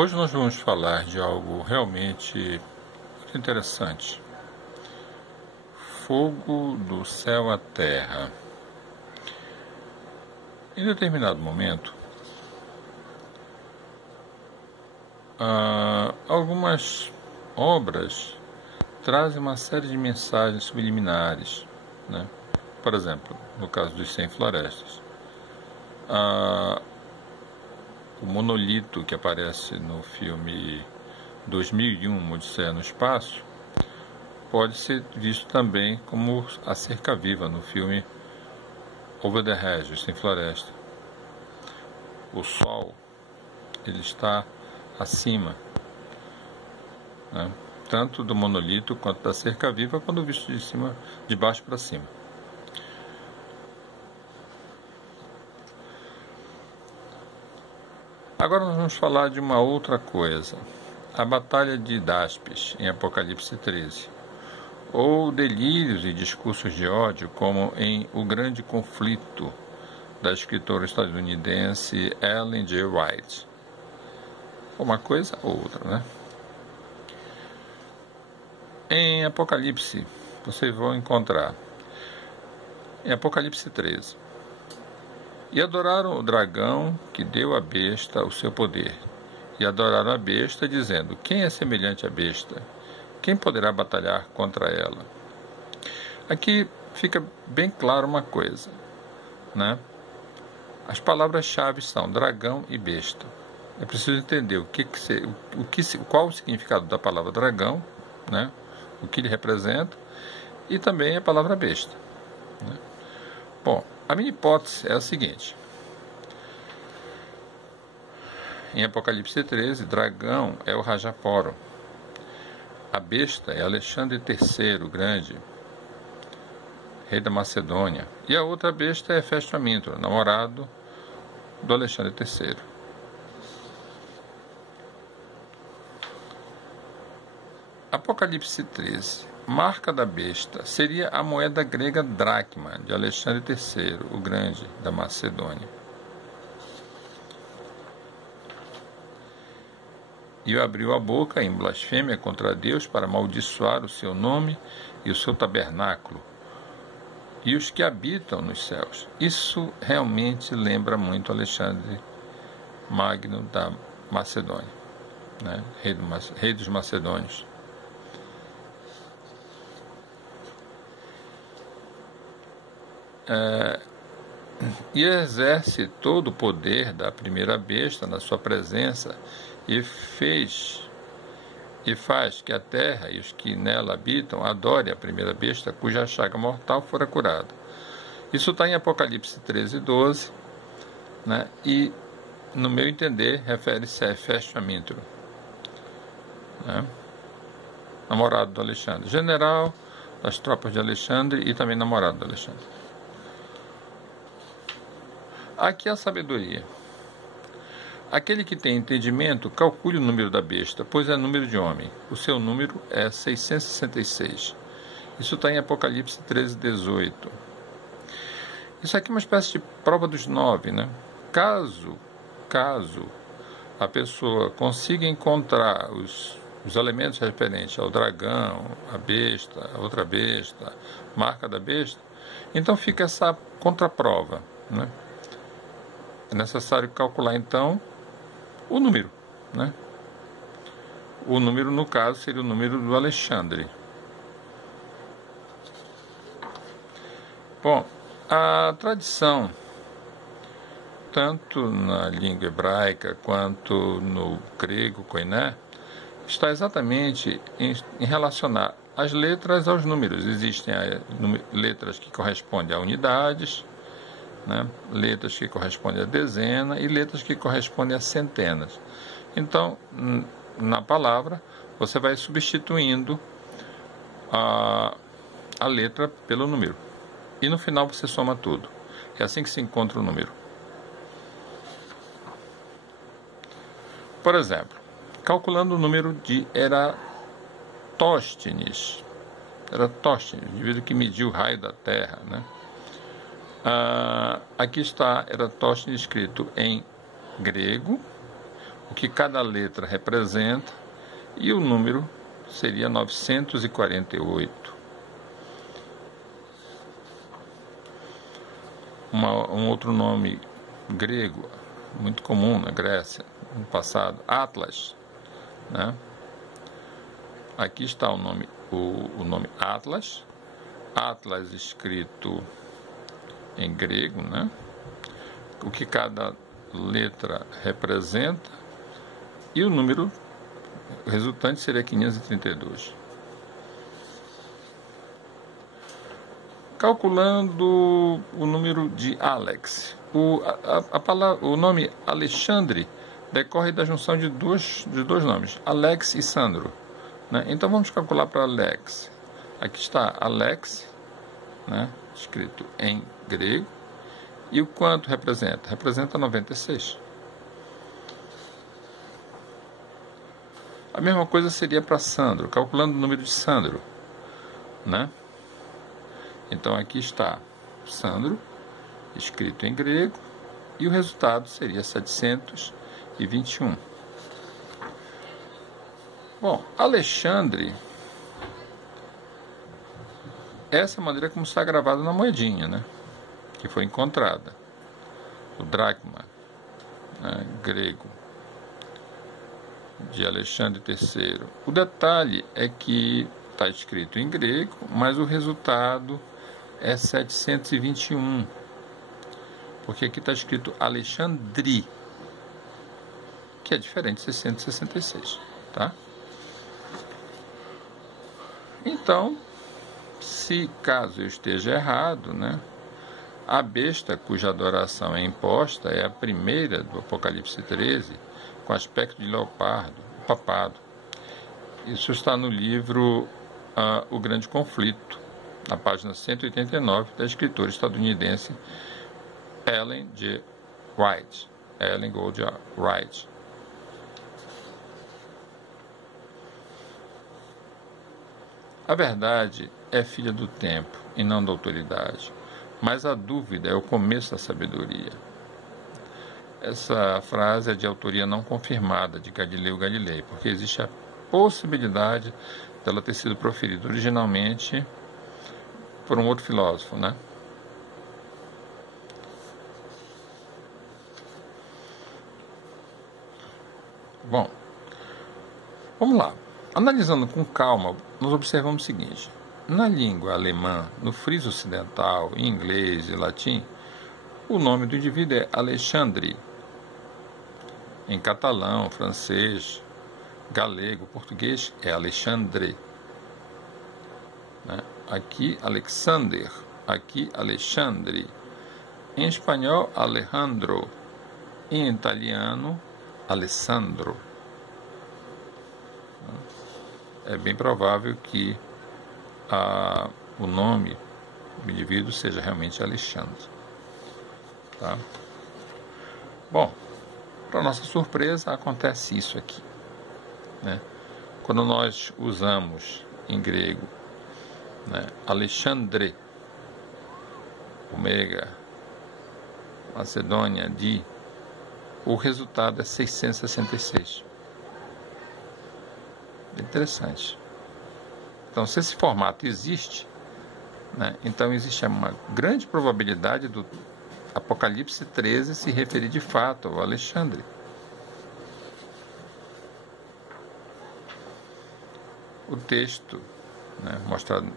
Hoje nós vamos falar de algo realmente muito interessante. Fogo do céu à terra. Em determinado momento, algumas obras trazem uma série de mensagens subliminares, né? Por exemplo, no caso dos 100 florestas. O monolito que aparece no filme 2001, Odisseia no Espaço, pode ser visto também como a cerca viva no filme Over the Hedge, Sem Floresta. O Sol, ele está acima, né? Tanto do monolito quanto da cerca viva, quando visto de baixo para cima. Agora nós vamos falar de uma outra coisa. A Batalha de Hidáspes, em Apocalipse 13. Ou delírios e discursos de ódio, como em O Grande Conflito, da escritora estadunidense Ellen G. White. Uma coisa ou outra, né? Em Apocalipse, vocês vão encontrar, em Apocalipse 13, e adoraram o dragão que deu à besta o seu poder, e adoraram a besta, dizendo: quem é semelhante à besta? Quem poderá batalhar contra ela? Aqui fica bem claro uma coisa, né? As palavras-chave são dragão e besta. É preciso entender qual o significado da palavra dragão, né? O que ele representa, e também a palavra besta, né? Bom, a minha hipótese é a seguinte. Em Apocalipse 13, dragão é o Rajaporo. A besta é Alexandre III, o Grande, rei da Macedônia. E a outra besta é Festo Amintro, namorado do Alexandre III. Apocalipse 13. Marca da besta seria a moeda grega dracma, de Alexandre III, o Grande, da Macedônia. E abriu a boca em blasfêmia contra Deus para amaldiçoar o seu nome e o seu tabernáculo e os que habitam nos céus. Isso realmente lembra muito Alexandre Magno da Macedônia, né? Rei dos Macedônios. E exerce todo o poder da primeira besta na sua presença e faz que a terra e os que nela habitam adorem a primeira besta cuja chaga mortal fora curada. Isso está em Apocalipse 13, 12, né? E, no meu entender, refere-se a Festo Amintro, né? Namorado do Alexandre, general das tropas de Alexandre e também namorado do Alexandre. Aqui a sabedoria. Aquele que tem entendimento, calcule o número da besta, pois é número de homem. O seu número é 666. Isso está em Apocalipse 13, 18. Isso aqui é uma espécie de prova dos 9, né? Caso a pessoa consiga encontrar os elementos referentes ao dragão, a besta, a outra besta, marca da besta, então fica essa contraprova, né? É necessário calcular, então, o número, né? O número, no caso, seria o número do Alexandre. Bom, a tradição, tanto na língua hebraica quanto no grego koiné, está exatamente em relacionar as letras aos números. Existem letras que correspondem a unidades, né? Letras que correspondem a dezena e letras que correspondem a centenas. Então, na palavra, você vai substituindo a letra pelo número. E no final você soma tudo. É assim que se encontra o número. Por exemplo, calculando o número de Eratóstenes, indivíduo que mediu o raio da Terra, né? Aqui está Eratóstenes escrito em grego, o que cada letra representa, e o número seria 948. Um outro nome grego, muito comum na Grécia, no passado, Atlas, né? Aqui está o nome Atlas, Atlas escrito em grego, né? O que cada letra representa, e o número resultante seria 532. Calculando o número de Alex, o nome Alexandre decorre da junção de dois nomes, Alex e Sandro, né? Então vamos calcular para Alex. Aqui está Alex, né? Escrito em grego, e o quanto representa? Representa 96. A mesma coisa seria para Sandro, calculando o número de Sandro, né? Então aqui está Sandro, escrito em grego, e o resultado seria 721. Bom, Alexandre, essa é a maneira como está gravado na moedinha, né? Que foi encontrada. O dracma, né, grego, de Alexandre III. O detalhe é que está escrito em grego, mas o resultado é 721, porque aqui está escrito Alexandre, que é diferente de 666, tá? Então, se caso eu esteja errado, né, a besta cuja adoração é imposta é a primeira do Apocalipse 13, com aspecto de leopardo, papado. Isso está no livro O Grande Conflito, na página 189, da escritora estadunidense Ellen Gold Wright. A verdade é filha do tempo e não da autoridade, mas a dúvida é o começo da sabedoria. Essa frase é de autoria não confirmada de Galileu Galilei, porque existe a possibilidade dela ter sido proferida originalmente por um outro filósofo, né? Bom, vamos lá. Analisando com calma, nós observamos o seguinte: na língua alemã, no friso ocidental, em inglês e latim, o nome do indivíduo é Alexandre. Em catalão, francês, galego, português é Alexandre, né? Aqui Alexander, aqui Alexandre. Em espanhol, Alejandro. Em italiano, Alessandro. É bem provável que o nome do indivíduo seja realmente Alexandre, tá? Bom, para nossa surpresa, acontece isso aqui, né? Quando nós usamos em grego, né, Alexandre, Omega, Macedônia, Di, o resultado é 666. Interessante. Então, se esse formato existe, né, então existe uma grande probabilidade do Apocalipse 13 se referir de fato ao Alexandre. O texto, né, mostrado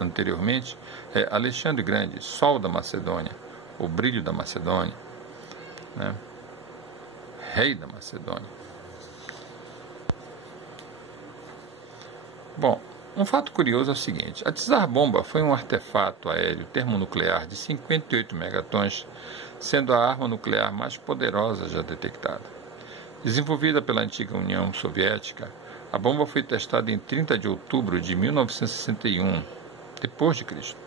anteriormente é Alexandre Grande, Sol da Macedônia, o brilho da Macedônia, né, Rei da Macedônia. Bom, um fato curioso é o seguinte: a Tsar-bomba foi um artefato aéreo termonuclear de 58 megatons, sendo a arma nuclear mais poderosa já detectada. Desenvolvida pela antiga União Soviética, a bomba foi testada em 30 de outubro de 1961, depois de Cristo,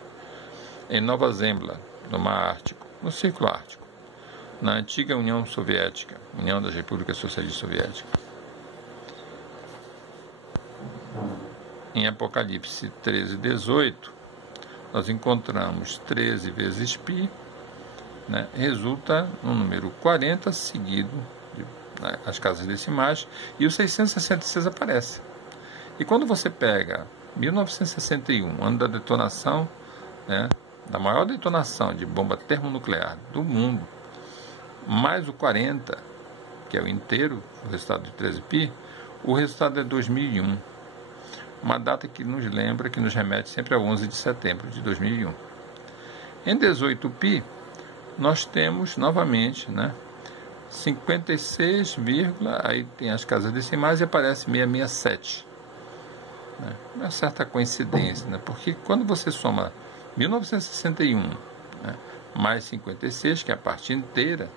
em Nova Zembla, no Mar Ártico, no Círculo Ártico, na antiga União Soviética, União das Repúblicas Socialistas Soviéticas. Em Apocalipse 13, 18, nós encontramos 13 vezes π, né, resulta no número 40 seguido né, as casas decimais, e o 666 aparece. E quando você pega 1961, ano da detonação, né, da maior detonação de bomba termonuclear do mundo, mais o 40, que é o inteiro, o resultado de 13π, o resultado é 2001. Uma data que nos lembra, que nos remete sempre a 11 de setembro de 2001. Em 18π, nós temos novamente, né, 56, aí tem as casas decimais e aparece 667. Né? Uma certa coincidência, né? Porque quando você soma 1961, né, mais 56, que é a parte inteira,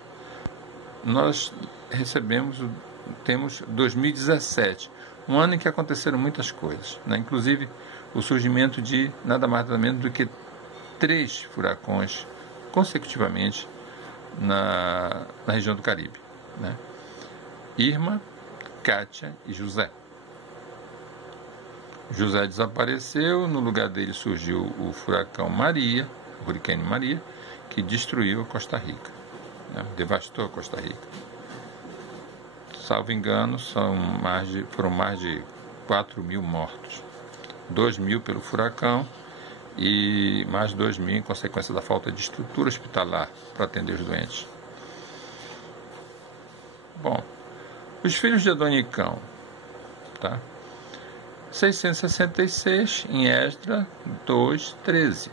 nós temos 2017, um ano em que aconteceram muitas coisas, né? Inclusive o surgimento de nada mais nada menos do que 3 furacões consecutivamente na região do Caribe, né? Irma, Kátia e José. José desapareceu, no lugar dele surgiu o furacão Maria, o Hurricane Maria, que destruiu a Costa Rica, né? Devastou a Costa Rica. Salvo engano, foram mais de 4.000 mortos, 2.000 pelo furacão e mais 2.000 em consequência da falta de estrutura hospitalar para atender os doentes. Bom, os filhos de Adonicão, tá? 666 em Esdras 2:13,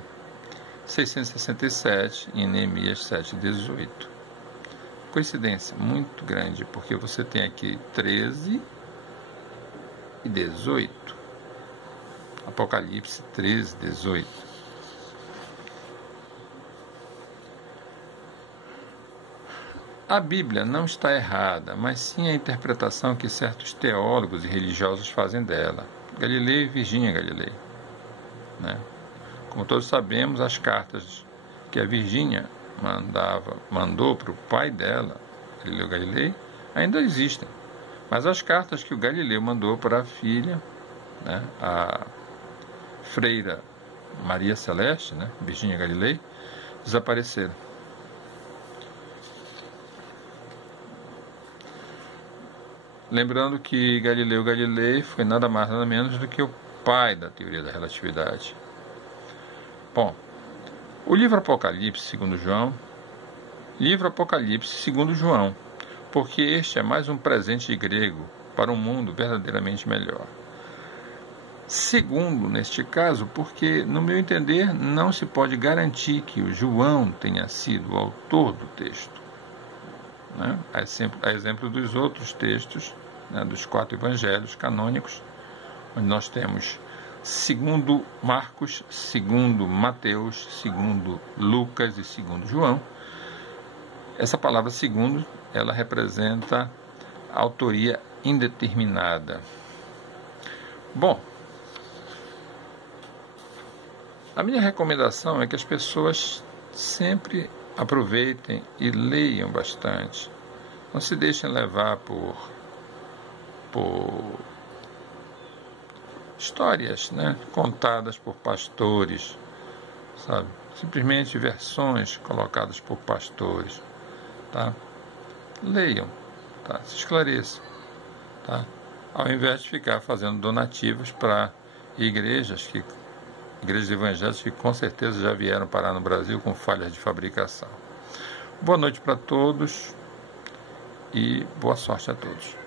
667 em Neemias 7:18. Coincidência muito grande, porque você tem aqui 13 e 18. Apocalipse 13, 18. A Bíblia não está errada, mas sim a interpretação que certos teólogos e religiosos fazem dela. Galileu e Virgínia Galilei, né? Como todos sabemos, as cartas que a Virgínia mandou para o pai dela, Galileu Galilei, ainda existem. Mas as cartas que o Galileu mandou para a filha, né, a freira Maria Celeste, né, Virgínia Galilei, desapareceram. Lembrando que Galileu Galilei foi nada mais nada menos do que o pai da teoria da relatividade. Bom, o livro Apocalipse segundo João, porque este é mais um presente grego para um mundo verdadeiramente melhor. Segundo, neste caso, porque, no meu entender, não se pode garantir que o João tenha sido o autor do texto, né? A exemplo dos outros textos, né, dos 4 evangelhos canônicos, onde nós temos segundo Marcos, segundo Mateus, segundo Lucas e segundo João. Essa palavra segundo, ela representa a autoria indeterminada. Bom, a minha recomendação é que as pessoas sempre aproveitem e leiam bastante. Não se deixem levar por histórias, né, contadas por pastores, sabe? Simplesmente versões colocadas por pastores, tá? Leiam, tá? Se esclareçam, tá? Ao invés de ficar fazendo donativos para igrejas evangélicas que com certeza já vieram parar no Brasil com falhas de fabricação. Boa noite para todos e boa sorte a todos.